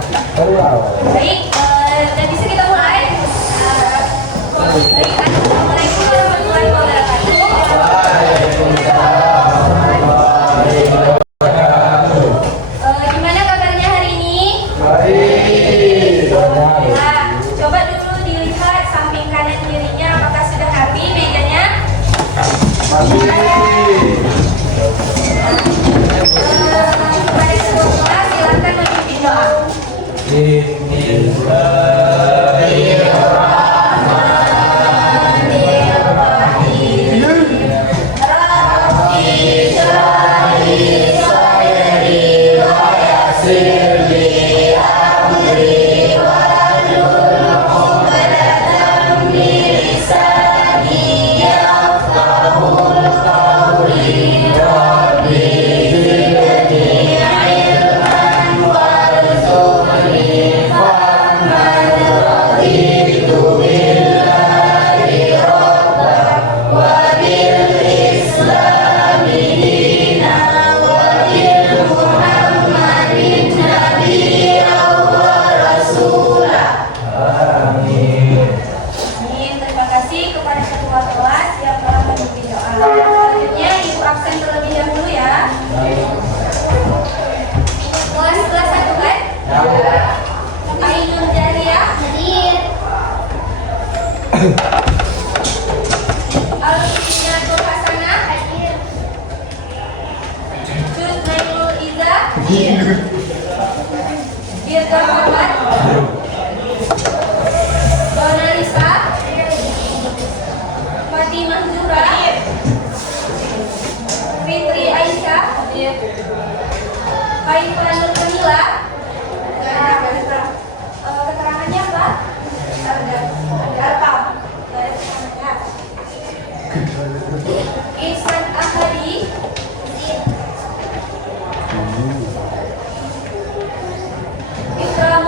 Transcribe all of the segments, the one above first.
Baik, dan bisa kita mulai. Baik, Assalamualaikum warahmatullahi wabarakatuh. Gimana kabarnya hari ini? Baik. Nah, coba dulu dilihat samping kanan kirinya, apakah sudah rapi mejanya? Kepada semua silakan memimpin doa. Terima kasih kepada ketua kelas yang telah memimpin doa. Selanjutnya ibu absen terlebih dahulu ya. Kelas 1 kan? Ainun Jariah hadir. Alfinatul Hasanah hadir. Cut Nailul Iza hadir. Dirga Muhammad, Dona Lisa, Fatimah Zura, Fitri Aisyah, Haifah Nur Kamila. Keterangannya apa? Ada apa? Ihsan Ahadi, Ikram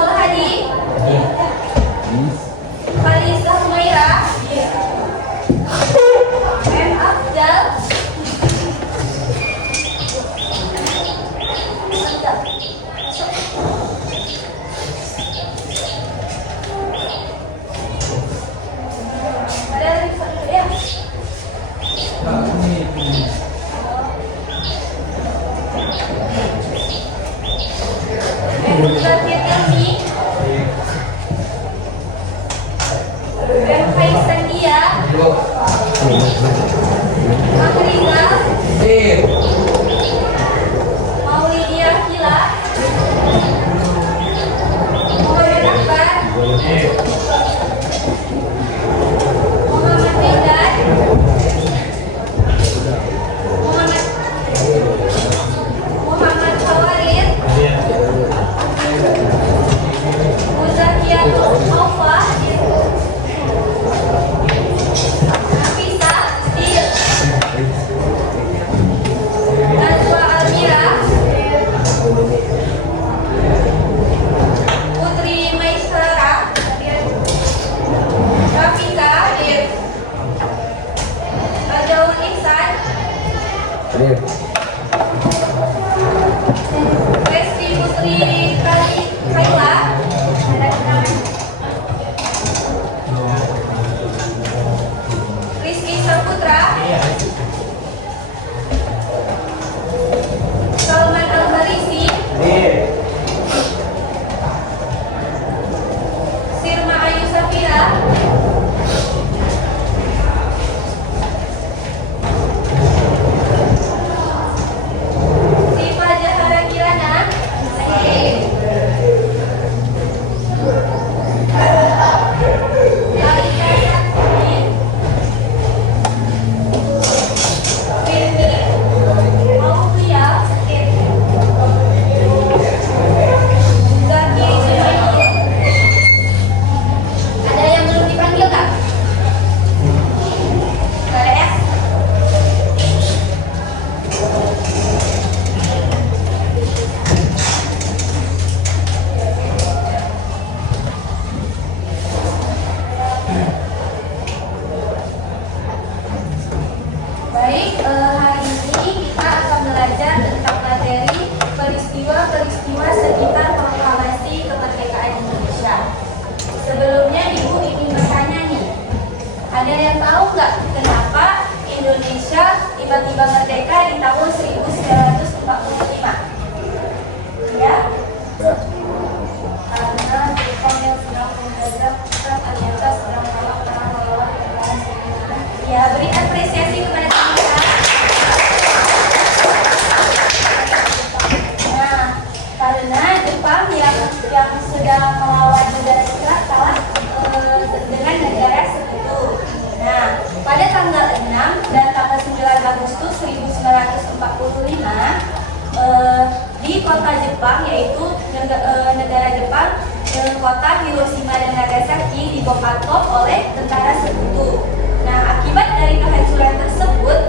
kota Hiroshima dan Nagasaki dibom atom oleh tentara sekutu. Nah, akibat dari kehancuran tersebut,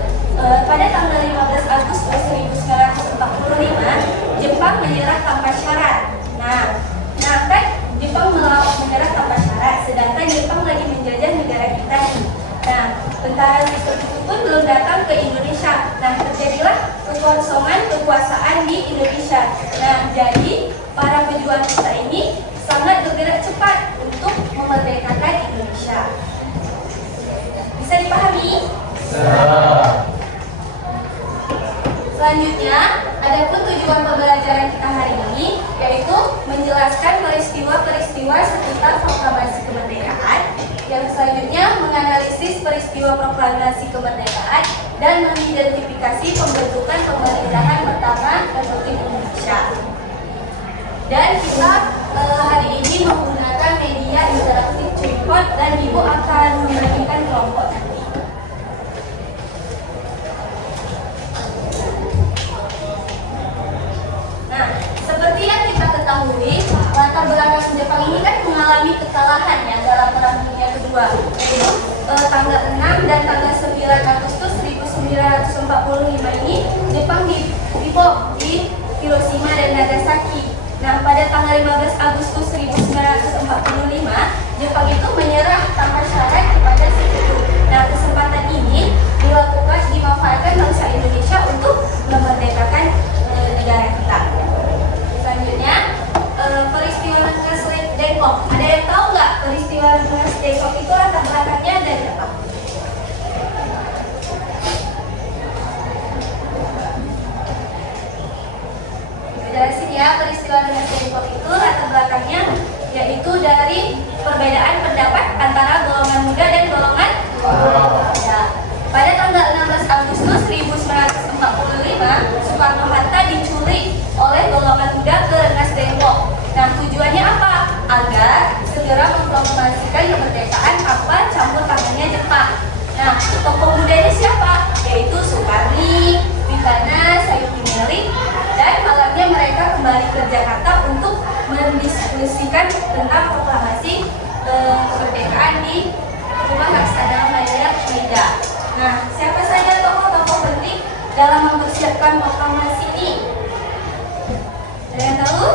pada tanggal 15 Agustus 1945, Jepang menyerah tanpa syarat. Nah kan Jepang menyerah tanpa syarat, sedangkan Jepang lagi menjajah negara kita nih. Nah, tentara sekutu pun belum datang ke Indonesia. Nah, terjadilah kekosongan kekuasaan di Indonesia. Nah, jadi para pejuang kita ini sangat bergerak cepat untuk memerdekakan Indonesia. Bisa dipahami? Selanjutnya, adapun tujuan pembelajaran kita hari ini yaitu menjelaskan peristiwa-peristiwa seputar proklamasi kemerdekaan. Yang selanjutnya menganalisis peristiwa proklamasi kemerdekaan dan mengidentifikasi pembentukan pemerintahan pertama Republik Indonesia. Dan kita hari ini menggunakan media interaktif Tripod dan Ibu akan membagikan kelompok nanti. Nah, seperti yang kita ketahui, latar belakang Jepang ini kan mengalami kekalahan ya dalam Perang Dunia Kedua, yaitu tanggal 6 dan tanggal 9 Agustus 1945 ini Jepang dibom di Hiroshima dan Nagasaki. Nah, pada tanggal 15 Agustus 1945, Jepang itu menyerah tanpa syarat kepada sekutu. Nah, kesempatan ini dimanfaatkan bangsa Indonesia untuk memerdekakan negara kita. Selanjutnya, peristiwa Rengas Dengklok. Ada yang tahu nggak peristiwa Rengas Dengklok itu latar belakangnya dari apa? Jelasin ya, peristiwa Rengas Dengklok itu latar belakangnya yaitu dari perbedaan pendapat antara golongan muda dan golongan tua. Pada tanggal 16 Agustus 1945, Soekarno-Hatta diculik oleh golongan muda ke Rengas Dengklok. Nah, tujuannya apa? Agar segera memproklamasikan kemerdekaan tanpa campur tangannya Jepang. Nah, tokoh mudanya siapa? Yaitu Soekarni, Wigana, Sayuti Meling, dan malamnya mereka kembali ke Jakarta untuk mendiskusikan tentang proklamasi kemerdekaan di Rumah Laksana Maida. Nah, siapa saja tokoh-tokoh penting dalam mempersiapkan proklamasi ini? Ada yang tahu?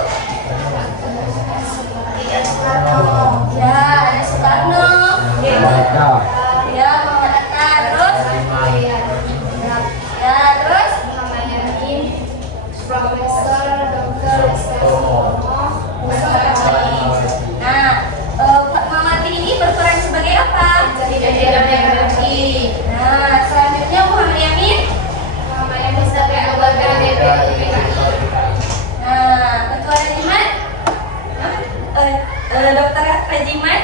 Ya, ada Soekarno, ya, Muhammad Hatta, terus, ya, terus, Profesor Dr. Nah, Pak Mamati ini berperan sebagai apa? Nah, selanjutnya Muhammad Yamin sebagai anggota DPR. Nah, Ketua Regimen, Dr. Regimen,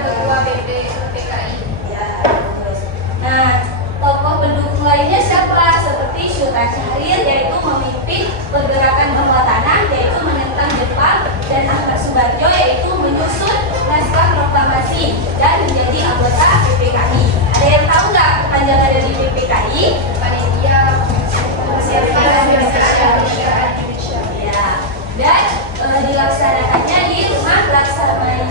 Ketua BPKI. Ya, terus. Nah, tokoh pendukung lainnya siapa? Seperti Sultan Syahrir, yaitu memimpin pergerakan bawah tanah, yaitu menentang Jepang, dan Ahmad Subarjo, yaitu menyusun naskah proklamasi dan menjadi anggota BPKI. Ada yang tahu nggak kepanjangan dari BPKI? Panitia Persiapan Indonesia. Ya. Dan dilaksanakannya di Rumah Laksamana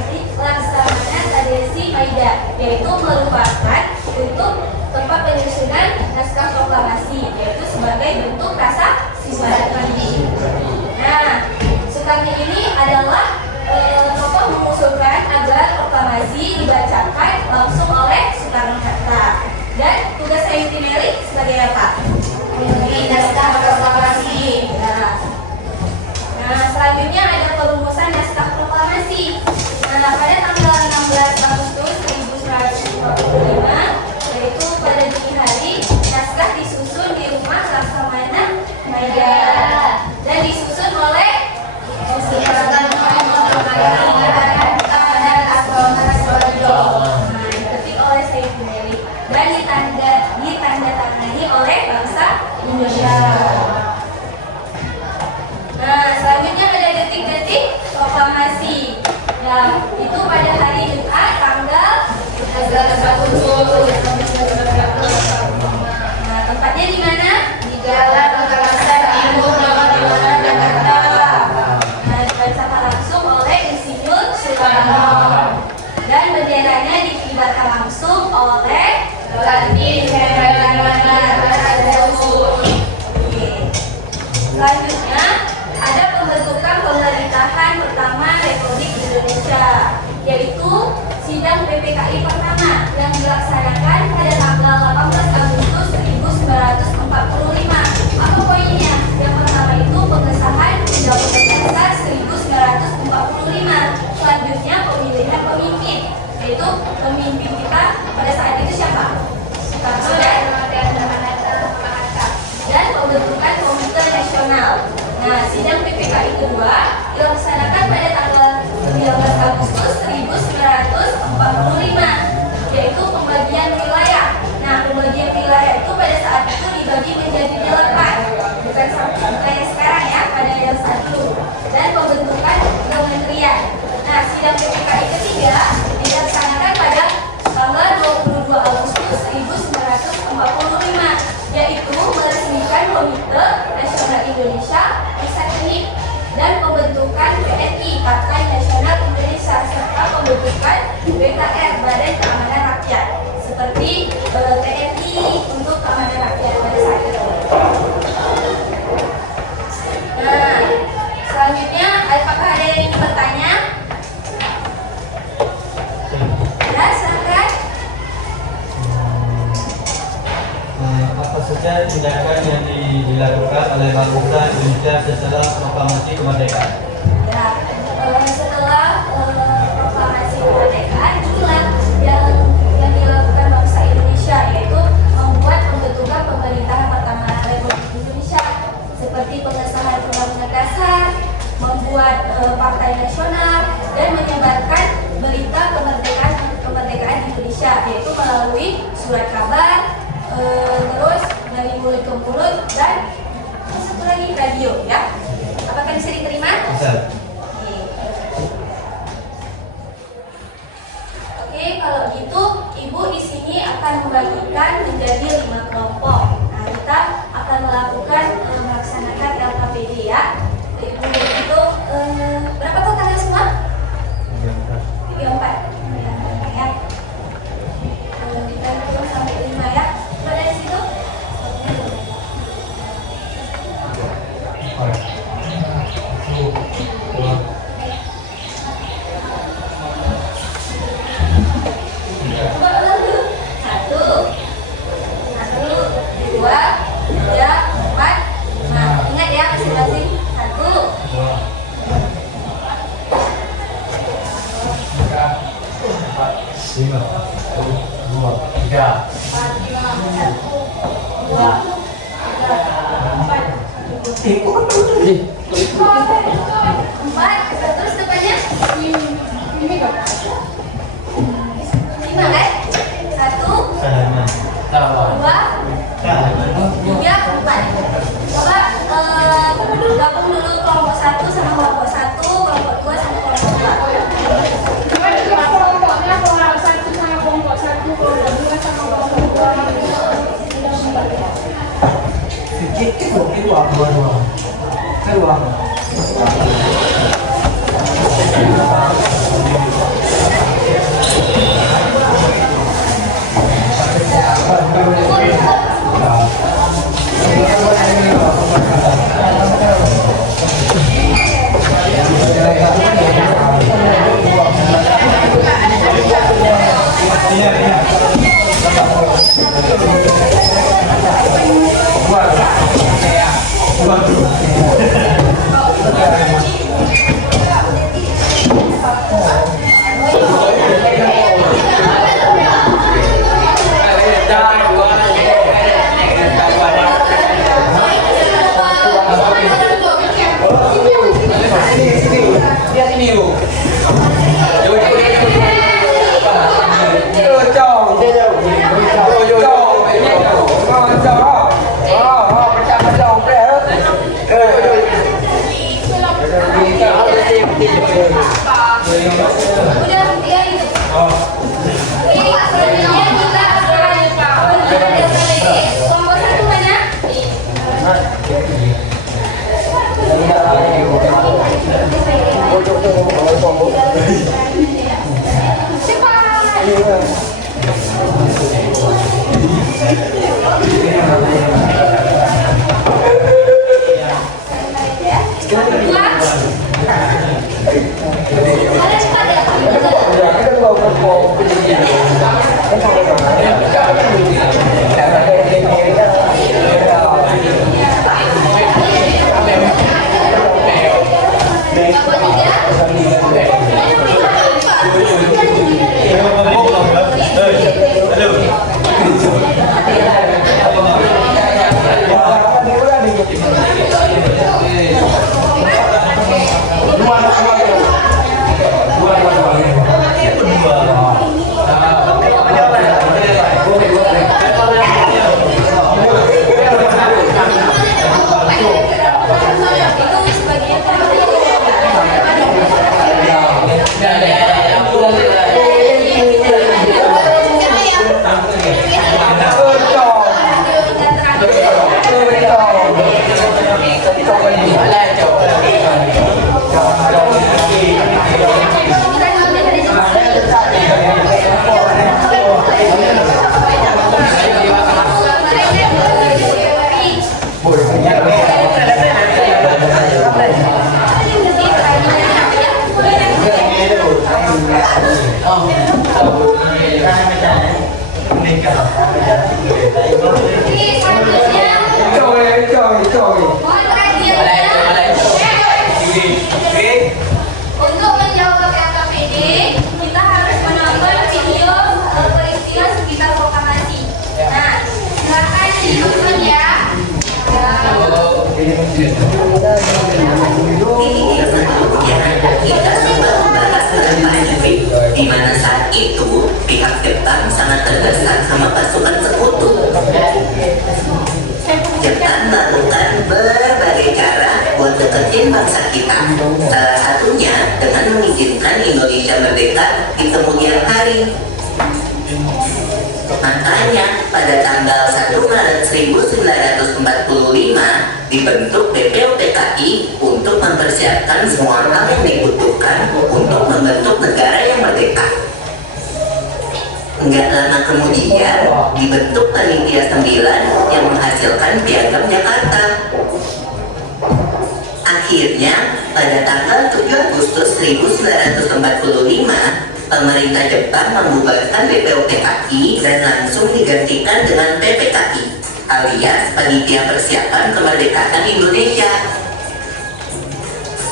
Tadesi Maida, yaitu merupakan untuk tempat penyusunan naskah proklamasi, yaitu sebagai bentuk rasa simpati. Nah, Soekarno ini adalah tokoh mengusulkan agar proklamasi dibacakan langsung oleh Soekarno-Hatta. Dan tugas Sayuti Meling sebagai apa? Menjadi naskah proklamasi. Nah, selanjutnya ada perumusan naskah proklamasi. Nah, pada tanggal 16 Agustus 1945, yaitu pada dini hari, naskah disusun di Rumah Laksamana Maida dan disusun oleh dan Astronaut Soeharto. Nah, diketik oleh Sayuti Meling dan ditandatangani oleh bangsa Indonesia. Nah, selanjutnya ada detik-detik proklamasi. Nah, itu pada hari Jumat tanggal 1. Nah, tempatnya di mana? Di Jalan Kalasan Timur, Jakarta. Nah, dibacakan langsung oleh PPKI pertama yang dilaksanakan pada tanggal 18 Agustus 1945. Apa poinnya? Yang pertama itu pengesahan Undang-Undang Dasar 1945. Selanjutnya pemilihan pemimpin, yaitu pemimpin kita pada saat itu siapa? Soekarno dan pembentukan Komite Nasional. Nah, sidang PPKI kedua dilaksanakan pada tanggal 19 Agustus 1945, yaitu pembagian wilayah. Nah, pembagian wilayah itu pada saat itu dibagi menjadi 8, bukan kayak sekarang ya, pada yang saat dulu. Dan pembentukan kementerian. Nah, sidang PPKI ketiga dilaksanakan pada tanggal 22 Agustus 1945, yaitu meresmikan Komite Nasional Indonesia Pusat Teknik dan pembentukan PNI Partai Nasional Indonesia serta pembentukan BKR Badan Keamanan Rakyat seperti TNI untuk keamanan rakyat pada saat itu. Nah, selanjutnya apakah ada yang ingin bertanya? Ya, silakan. Apa saja tindakan yang dilakukan oleh bangsa Indonesia setelah proklamasi kemerdekaan? Ya, setelah proklamasi kemerdekaan inilah yang dilakukan bangsa Indonesia, yaitu membuat pembentukan pemerintahan pertama Republik Indonesia seperti pengesahan Undang-Undang Dasar, membuat Partai Nasional, dan menyebarkan berita kemerdekaan Indonesia, yaitu melalui surat kabar, terus dari mulut ke mulut, dan satu lagi radio, ya. Apakah bisa diterima? Bisa. Oke, kalau gitu Ibu di sini akan membagikan menjadi 5 kelompok. Nah, kita akan melakukan melaksanakan LKPD ya. Ibu itu berapa totalnya semua? 34. Ya. Kita hitung sampai 5 ya. Coba dari situ. Coba ulang dulu. 1, 2, 3, 4, 5. Ingat ya masing-masing. 1, 5, 2, 3. 4, terus depannya 5 kan? 1, 2, 3, 4. Coba gabung dulu kelompok 1 sama kelompok 1, kelompok 2 sama kelompok 2. Kelompoknya kelompok 1 sama kelompok 1, kelompok 2 sama kelompok 2. Cái ruang. Udah, ya itu. Ini selanjutnya kita akan kelompok 1 mana? Cepat. Untuk menjawab KKPD, kita harus menonton video peristiwa sekitar proklamasi. Nah, silakan ditonton ya. Kita sempat membahas tentang Pasifik, di mana saat itu pihak Jepang sangat terdesak sama pasukan sekutu. Jepang melakukan berbagai cara buat deketin bangsa kita. Salah satunya dengan mengizinkan Indonesia merdeka di kemudian hari. Makanya pada tanggal 1 Maret 1945 dibentuk BPUPKI untuk mempersiapkan semua hal yang dibutuhkan untuk membentuk negara yang merdeka. Enggak lama kemudian dibentuk Panitia 9 yang menghasilkan Piagam Jakarta. Akhirnya pada tanggal 7 Agustus 1945 pemerintah Jepang membubarkan BPUPKI dan langsung digantikan dengan PPKI alias Panitia Persiapan Kemerdekaan Indonesia.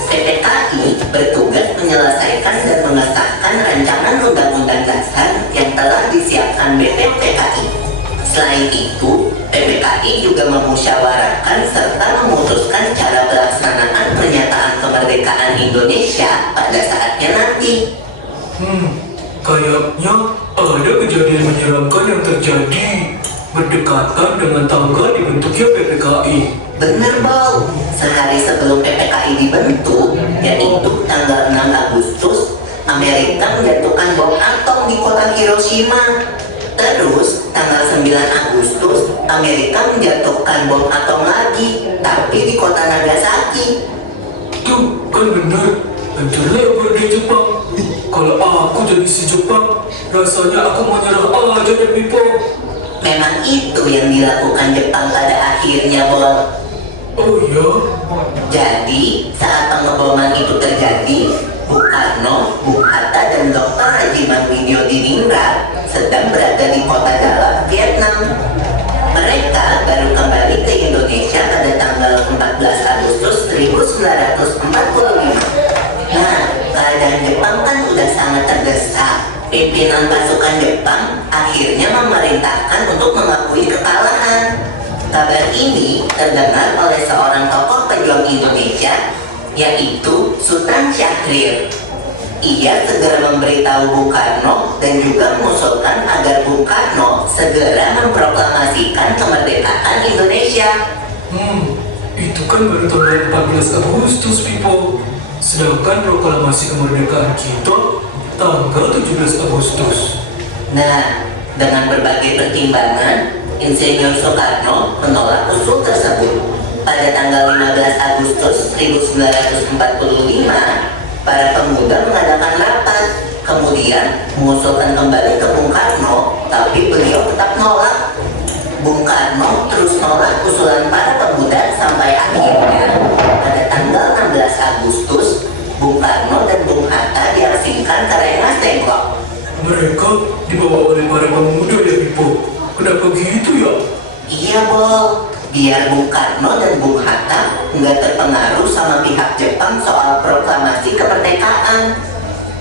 PPKI bertugas menyelesaikan dan mengesahkan rancangan undang-undang dasar yang telah disiapkan BPUPKI. Selain itu, PPKI juga memusyawarahkan serta memutuskan cara pelaksanaan pernyataan kemerdekaan Indonesia pada saatnya nanti. Kayaknya ada kejadian menyeramkan yang terjadi berdekatan dengan tanggal dibentuknya PPKI. Bener, Bol. Sehari sebelum PPKI dibentuk, yaitu tanggal 6 Agustus, Amerika menjatuhkan bom atom di kota Hiroshima. Terus, tanggal 9 Agustus, Amerika menjatuhkan bom atom lagi, tapi di kota Nagasaki. Tuh, kan bener. Lanjut lebar di Jepang. Kalau aku jadi si Jepang, rasanya aku menyerah aja deh, Pipo. Memang itu yang dilakukan Jepang pada akhirnya, Bol. Oh iya? Jadi, saat pengeboman itu terjadi, Bung Karno, Bung Hatta, dan Dr. Haji Manggio Diningrat sedang berada di kota dalam Vietnam. Mereka baru kembali ke Indonesia pada tanggal 14 Agustus 1945. Nah, keadaan Jepang kan udah sangat terdesak. Pimpinan pasukan Jepang akhirnya memerintahkan untuk mengakui kekalahan. Kabar ini terdengar oleh seorang tokoh pejuang Indonesia, yaitu Sultan Syahrir. Ia segera memberitahu Bung Karno dan juga mengusulkan agar Bung Karno segera memproklamasikan kemerdekaan Indonesia. Itu kan baru tanggal 14 Agustus, Pipo. Sedangkan proklamasi kemerdekaan kita tanggal 17 Agustus. Nah, dengan berbagai pertimbangan, Insinyur Soekarno menolak usul tersebut. Pada tanggal 15 Agustus 1945, para pemuda mengadakan rapat, kemudian mengusulkan kembali ke Bung Karno, tapi beliau tetap nolak. Bung Karno terus nolak usulan para pemuda sampai akhirnya pada tanggal 16 Agustus, Bung Karno dan Bung Hatta diasingkan ke Rengas Dengklok. mereka dibawa oleh para pemuda ya Pipo. Kenapa gitu ya? Iya, Bo. Biar Bung Karno dan Bung Hatta nggak terpengaruh sama pihak Jepang soal proklamasi kemerdekaan.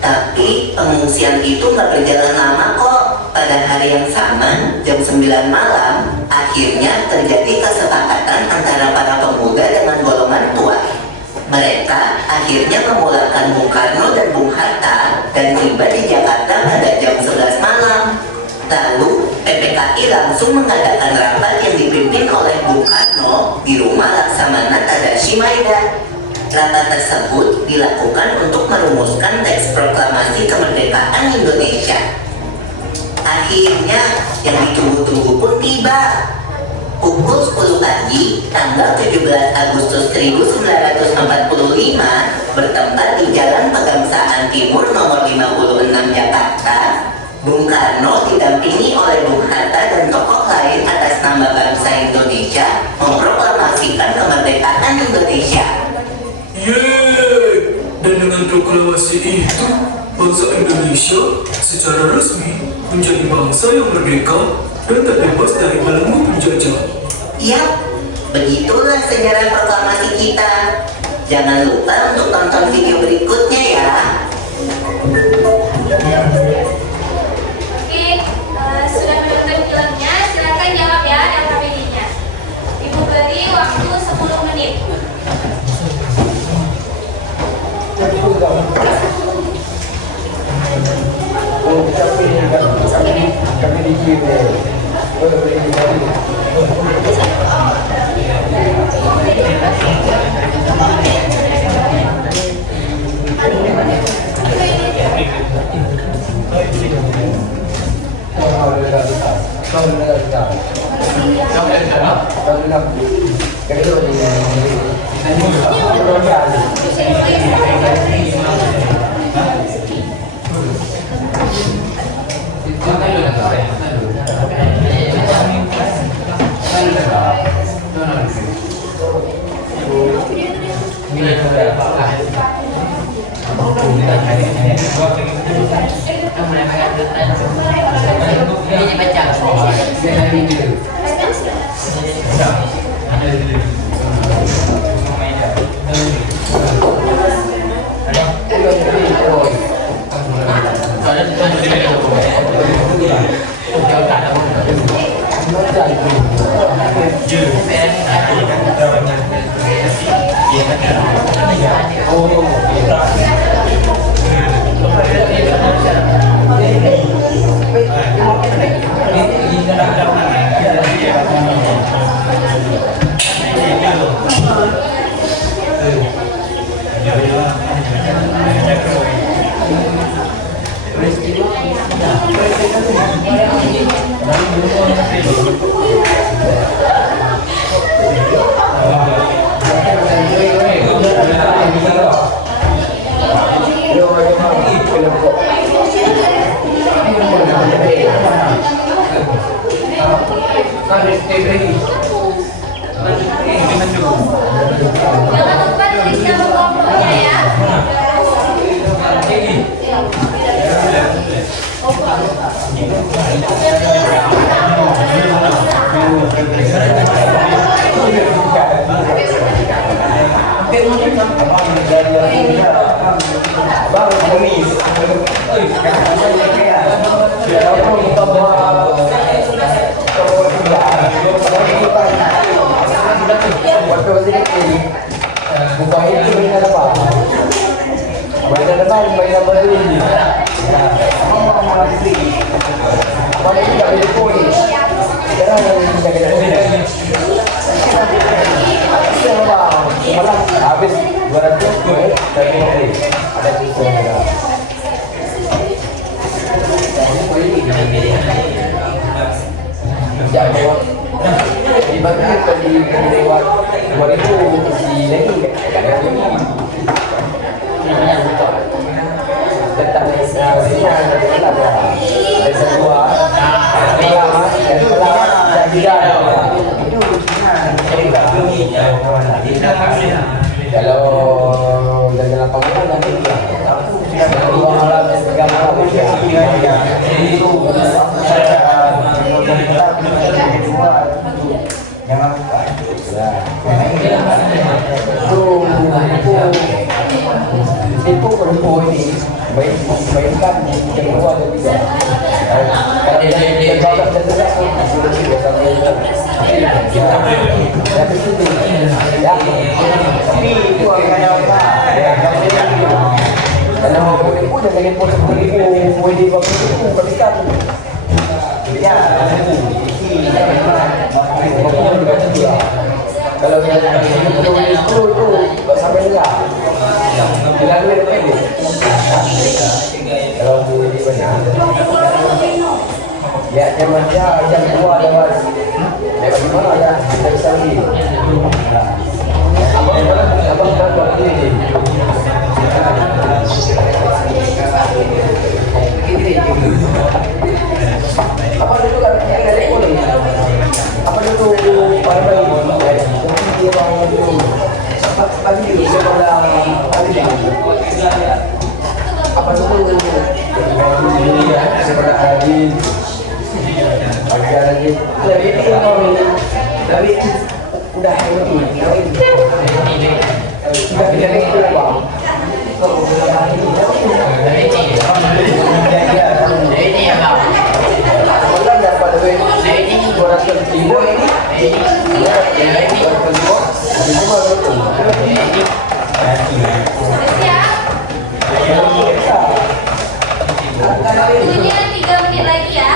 Tapi pengungsian itu nggak berjalan lama kok. Pada hari yang sama, jam 9 malam, akhirnya terjadi kesepakatan antara para pemuda dengan golongan tua. Mereka akhirnya memulangkan Bung Karno dan Bung Hatta dan tiba di Jakarta pada jam 11 malam. Lalu, PPKI langsung mengadakan rapat yang dipimpin oleh Bung Karno di rumah Laksamana Tadashi Maeda. Rapat tersebut dilakukan untuk merumuskan teks proklamasi kemerdekaan Indonesia. Akhirnya, yang ditunggu-tunggu pun tiba. Pukul 10 pagi, tanggal 17 Agustus 1945, bertempat di Jalan Pegangsaan Timur nomor 56 Jakarta, Bung Karno didampingi oleh Bung Hatta dan tokoh lain atas nama bangsa Indonesia memproklamasikan kemerdekaan Indonesia. Yeay! Dan dengan proklamasi itu, bangsa Indonesia secara resmi menjadi bangsa yang merdeka dan tak bebas dari belenggu penjajah. Yap, begitulah sejarah proklamasi kita. Jangan lupa untuk tonton video berikutnya ya. Oke, sudah menonton filmnya, silakan jawab ya yang KBD-nya. Ibu beri waktu 10 menit. Kami di sini. Jangan lupa tulis nama kelompoknya ya. Habis 200 tapi ada sisa. Dibagi tadi lewat 2000 si lagi tetap sini ada semua kalau dari lapangan nanti dua malam segala macam Ibu ini mainkan yang kedua dan tiga. Kalau yang jawab dan tidak sudah tidak sampai yang itu ya. Tapi itu kayak apa? Ya kalau ibu jangan ibu seperti ibu di waktu itu berikan. Ya. Kalau yang itu nggak sampai enggak. Bilang dia pendek. Kalau bu ini benar. Ya zaman dia jam 2 lewat. Lewat mana ya? Dari Saudi. Abang kan buat ini. Apa itu kan yang dari ini? Apa itu pada dia mau itu pagi dia pada hari apa itu ya seperti hari pagi lagi jadi tapi udah ini sudah tidak itu bang Waktunya 3 menit lagi ya.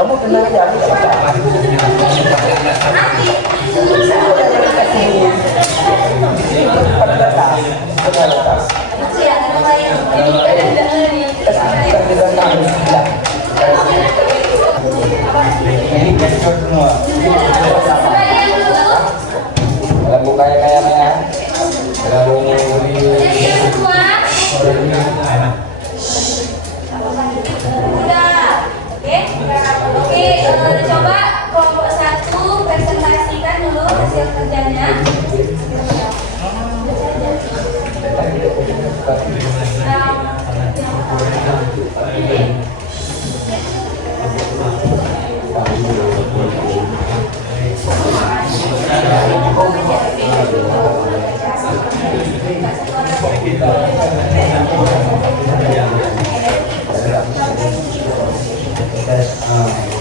Kamu tenang aja. Kalau kayak kalau coba kelompok 1 presentasikan dulu hasil kerjanya.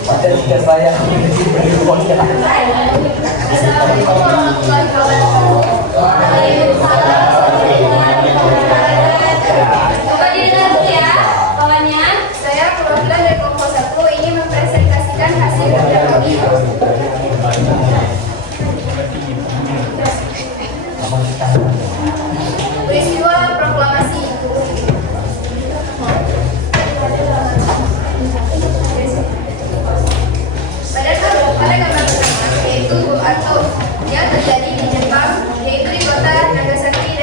Ada saya Coba didengar dulu ya, kawannya. Saya perwakilan dari kelompok 1 ingin mempresentasikan hasil kerja kami. Peristiwa proklamasi. Pada gambar pertama, yaitu bom atom yang terjadi di Jepang, yaitu di kota Nagasaki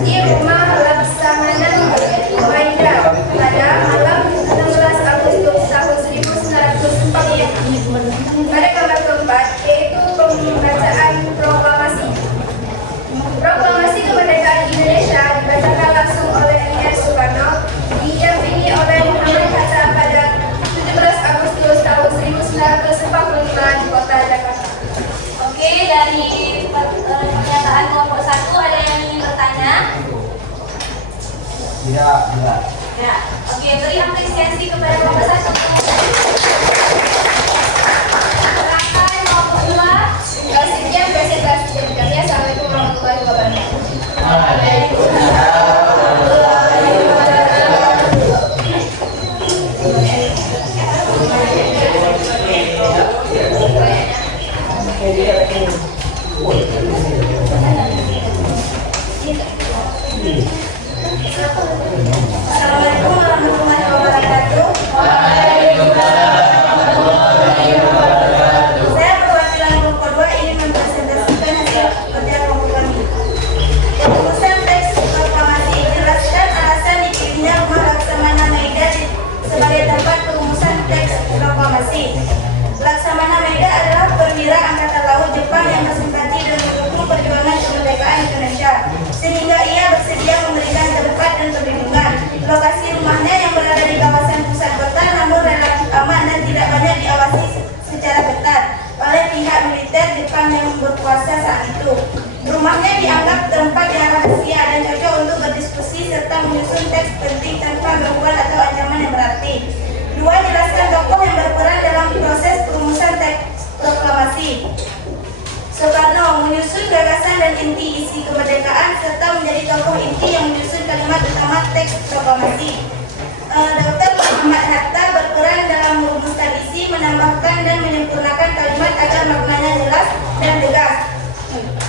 di Rumah Laksamana Maida pada malam 16 Agustus tahun 1945. Pada gambar keempat yaitu pembacaan proklamasi. Proklamasi kemerdekaan Indonesia dibacakan langsung oleh R. Soekarno, didampingi oleh Muhammad Hatta pada 17 Agustus tahun 1945 di kota Jakarta. Oke, dari pernyataan kelompok 1 ada yang ingin bertanya? Tidak. Ya. Oke, beri apresiasi kepada kelompok 1. Silakan kelompok 2. Sekian presentasi dari kami. Assalamualaikum warahmatullahi wabarakatuh. Assalamualaikum warahmatullahi wabarakatuh. Saya perwakilan kelompok 2 ingin mempresentasikan hasil kerja kelompok kami. Rumusan teks proklamasi jelaskan alasan dipilihnya Rumah Laksamana Maida sebagai tempat perumusan teks proklamasi. Laksamana Maida adalah perwira Angkatan Laut Jepang yang bersimpati dan mendukung perjuangan kemerdekaan Indonesia, sehingga ia bersedia memberikan tempat dan perlindungan. Lokasi rumahnya yang berada di kawasan pusat kota namun relatif aman dan tidak banyak diawasi secara ketat oleh pihak militer Jepang yang berkuasa saat itu. Rumahnya dianggap tempat yang rahasia dan cocok untuk berdiskusi serta menyusun teks penting tanpa gangguan atau ancaman yang berarti. 2. Jelaskan tokoh yang berperan dalam proses perumusan teks proklamasi. Soekarno menyusun gagasan dan inti isi kemerdekaan serta menjadi tokoh inti yang menyusun kalimat utama teks proklamasi. Dr. Muhammad Hatta berperan dalam merumuskan isi, menambahkan dan menyempurnakan kalimat agar maknanya jelas dan tegas.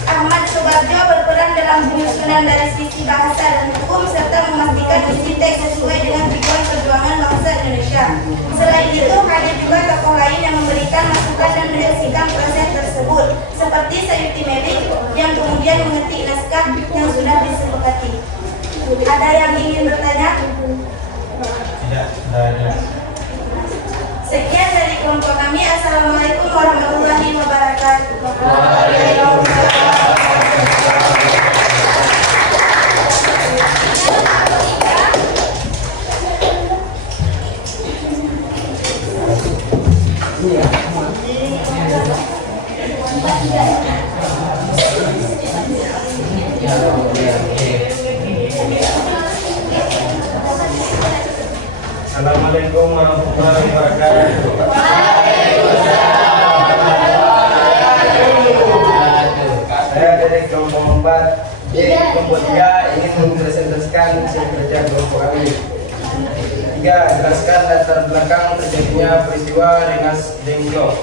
Ahmad Soebarjo berperan dalam penyusunan dari sisi bahasa dan hukum serta memastikan isi teks sesuai dengan tujuan perjuangan bangsa Indonesia. Selain itu, hadir juga tokoh lain yang memberikan masukan dan menyaksikan proses tersebut, seperti Sayuti Melik yang kemudian mengetik naskah yang sudah disepakati. Ada yang ingin bertanya? Tidak ada. Sekian dari kelompok kami. Assalamualaikum warahmatullahi wabarakatuh. Assalamualaikum warahmatullahi wabarakatuh. Saya dari kelompok 4 kelompok 3 ingin mempresentasikan hasil kerja kelompok kami. 3. Jelaskan latar belakang terjadinya peristiwa Rengas Dengklok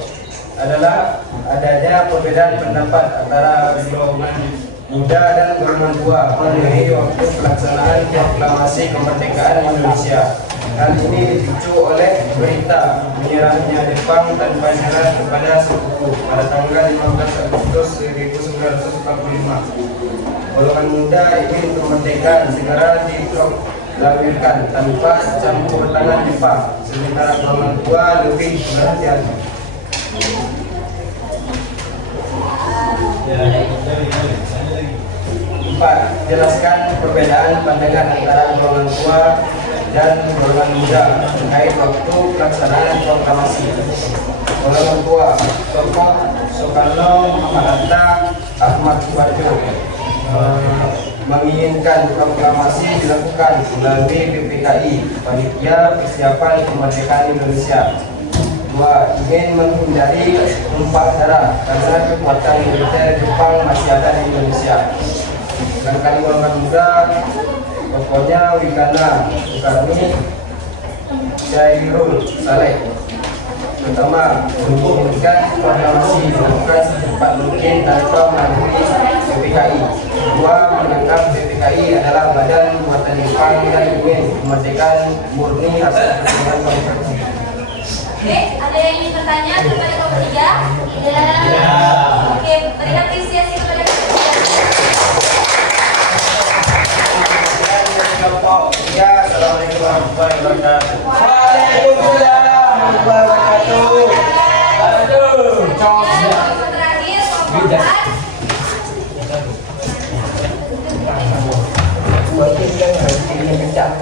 adalah adanya perbedaan pendapat antara golongan muda dan golongan tua mengenai waktu pelaksanaan proklamasi kemerdekaan Indonesia. Hal ini dipicu oleh berita menyerahnya Jepang tanpa syarat kepada suku pada tanggal 15 Agustus 1945. Golongan muda ingin kemerdekaan segera diproklamasikan tanpa campur tangan Jepang, sementara golongan tua lebih berhati-hati. 4. Jelaskan perbedaan pandangan antara golongan tua dan golongan muda terkait waktu pelaksanaan proklamasi. Golongan tua, tokoh Soekarno, Muhammad Hatta, Ahmad Soebarjo menginginkan proklamasi dilakukan melalui PPKI, Panitia Persiapan Kemerdekaan Indonesia. 2. Ingin menghindari tumpah darah karena kekuatan militer Jepang masih ada di Indonesia. Sedangkan golongan muda, tokohnya Wigana Soekarni, Syairul Saleh. Pertama, menginginkan proklamasi dilakukan secepat mungkin tanpa melalui PPKI. 2. Menganggap PPKI adalah badan buatan Jepang dan ingin kemerdekaan murni atas kepentingan konflik. Oke, ada yang ingin bertanya kepada kelompok 3? Tidak. Oke, beri apresiasi kepada kelompok 3. warahmatullahi wabarakatuh. Waalaikumsalam warahmatullahi wabarakatuh. Aduh, Yang terakhir kelompok 4. buat kita harus ini kencang.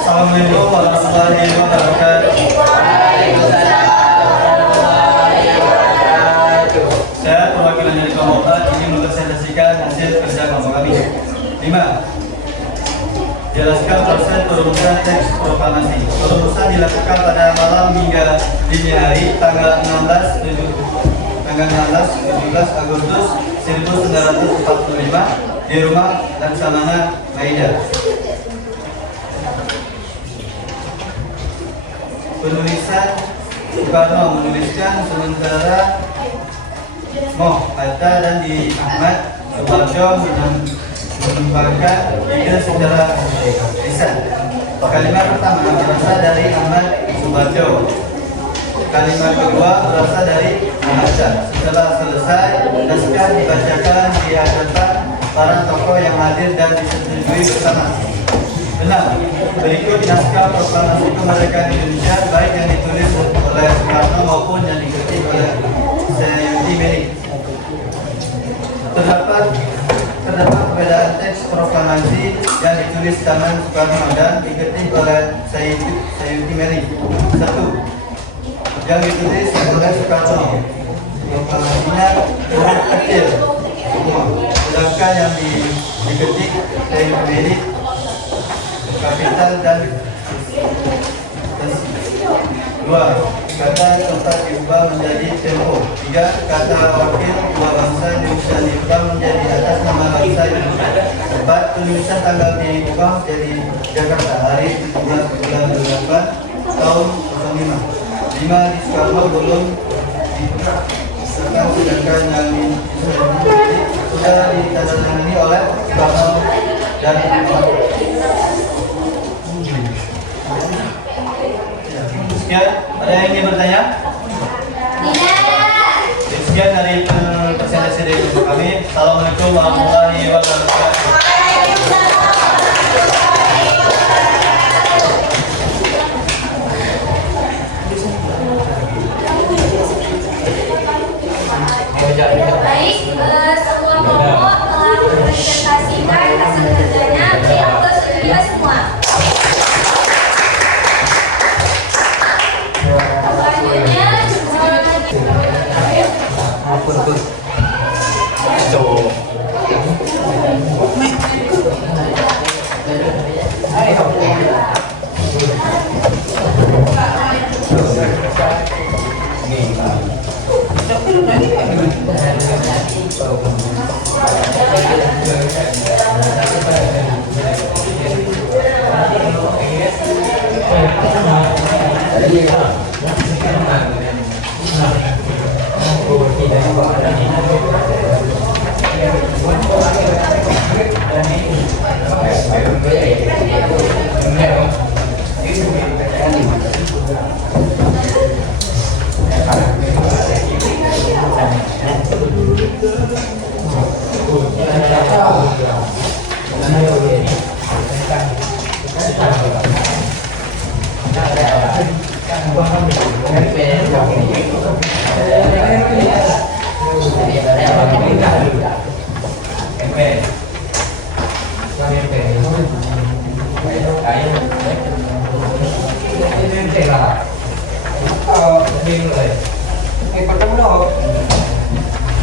Assalamualaikum warahmatullahi wabarakatuh. Saya perwakilan dari kelompok A ingin mempresentasikan hasil kerja kelompok kami. 5. Jelaskan proses perumusan teks proklamasi. Perumusan dilakukan pada malam hingga dini hari tanggal 17 Agustus 1945 di rumah Laksamana Maida. Penulisan Soekarno menuliskan sementara Hatta dan di Ahmad Soeharto menempatkan ide secara lisan. Kalimat pertama berasal dari Ahmad Soeharto. Kalimat kedua berasal dari Hatta. Setelah selesai, naskah dibacakan di hadapan para tokoh yang hadir dan disetujui bersama. 6. Berikut naskah proklamasi kemerdekaan Indonesia baik yang ditulis oleh Soekarno maupun yang diketik oleh Sayuti Melik. Terdapat perbedaan teks proklamasi yang ditulis tangan Soekarno dan diketik oleh Sayuti Melik. 1. Yang ditulis oleh Soekarno, proklamasinya huruf kecil semua, sedangkan yang diketik Sayuti Melik kapital dan 2. Kata tempat diubah menjadi tempo. 3. Kata wakil dua bangsa Indonesia diubah menjadi atas nama bangsa Indonesia. 4. Tulisan tanggal diubah jadi Jakarta hari 17 bulan 8 tahun 05. 5. Di Soekarno belum diserahkan sedangkan yang sudah ditandatangani oleh Soekarno dan sekian, ada yang ingin bertanya? Tidak. Sekian dari presentasi dari kami. Assalamualaikum warahmatullahi wabarakatuh. Baik, semua kelompok telah mempresentasikan hasil kerjanya. Beri aplaus untuk kita semua.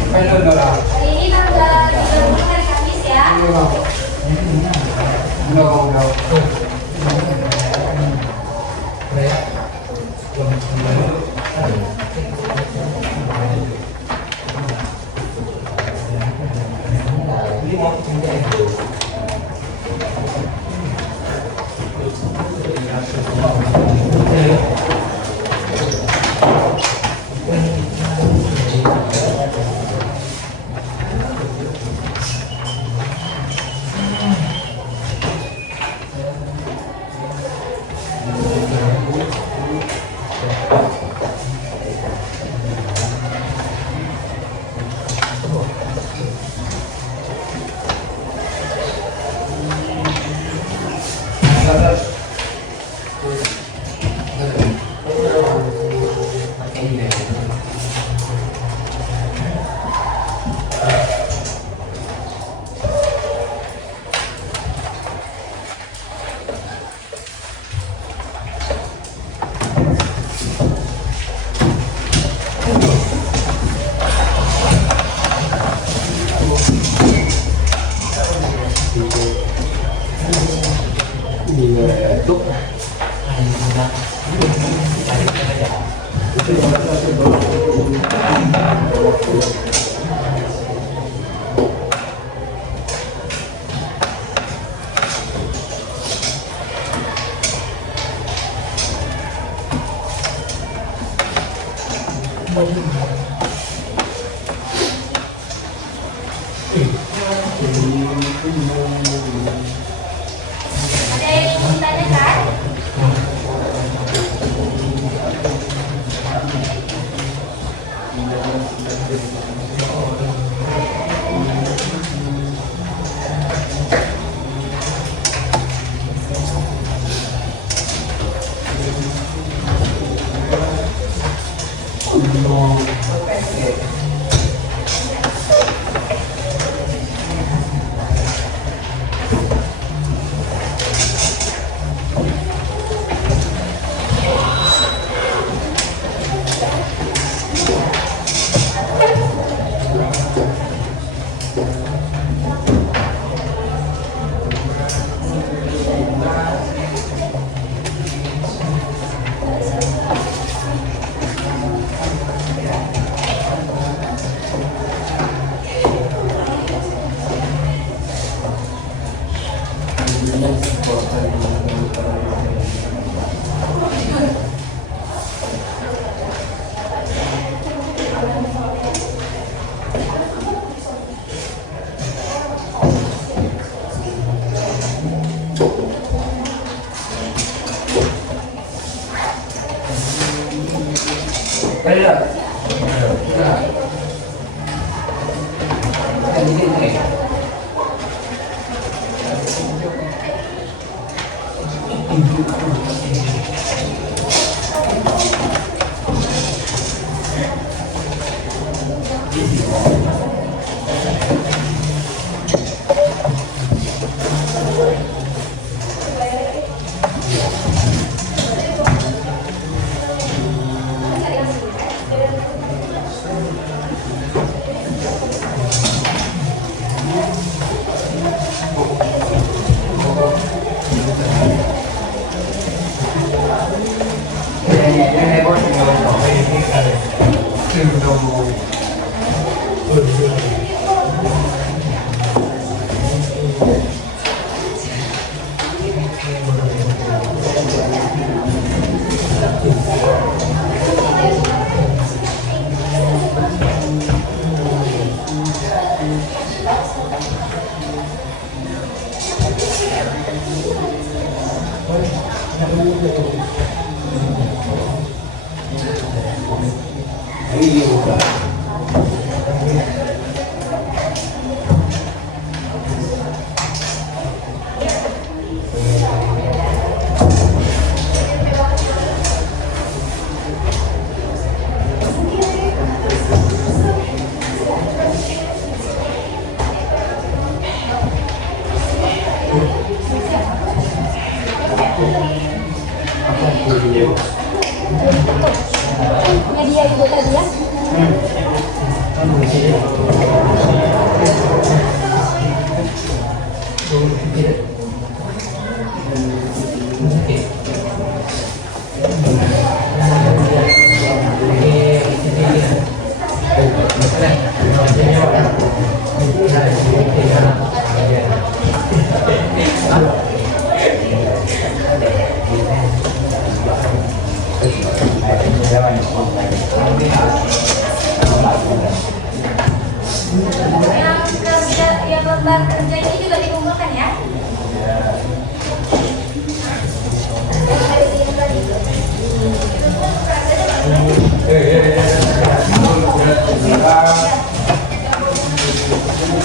Selanjutnya, hari ini tanggal 30 hari Kamis ya. Ada yang ingin ditanyakan? Media itu tadi ya. Yang lembar kerja ini juga dikumpulkan ya.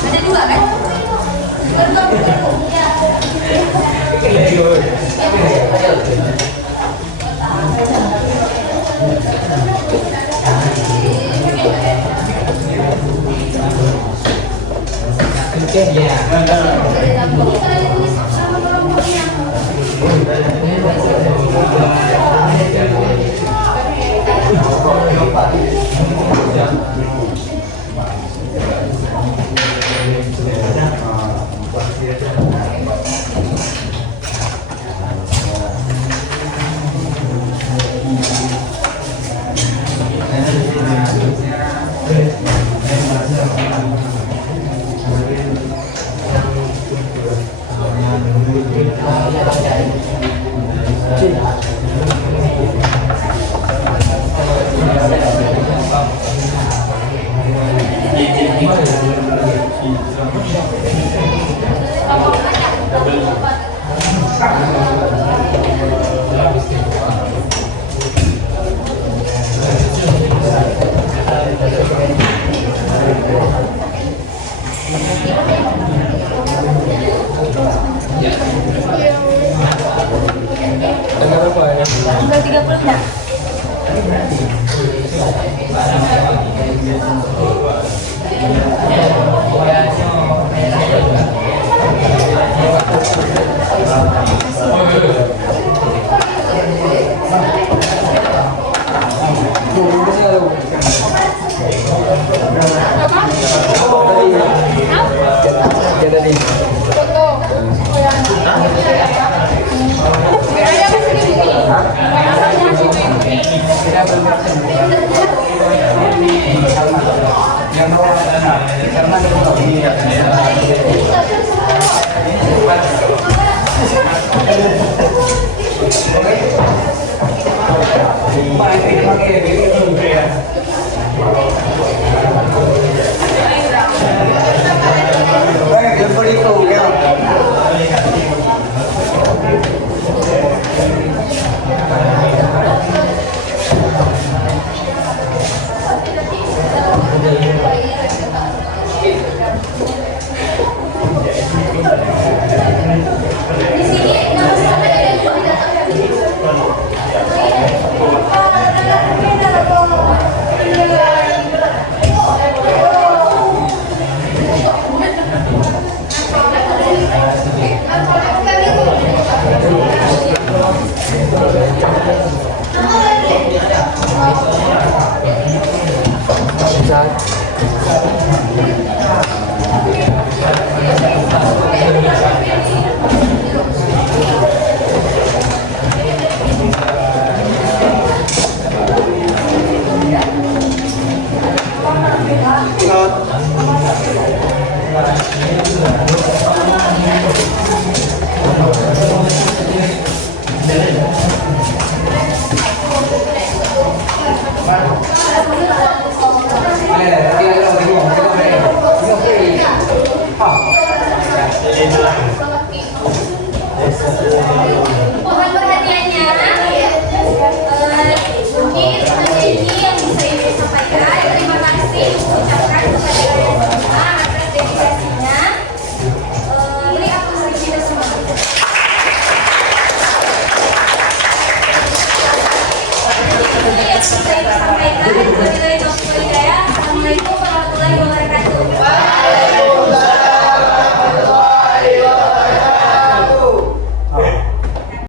Ada dua kan?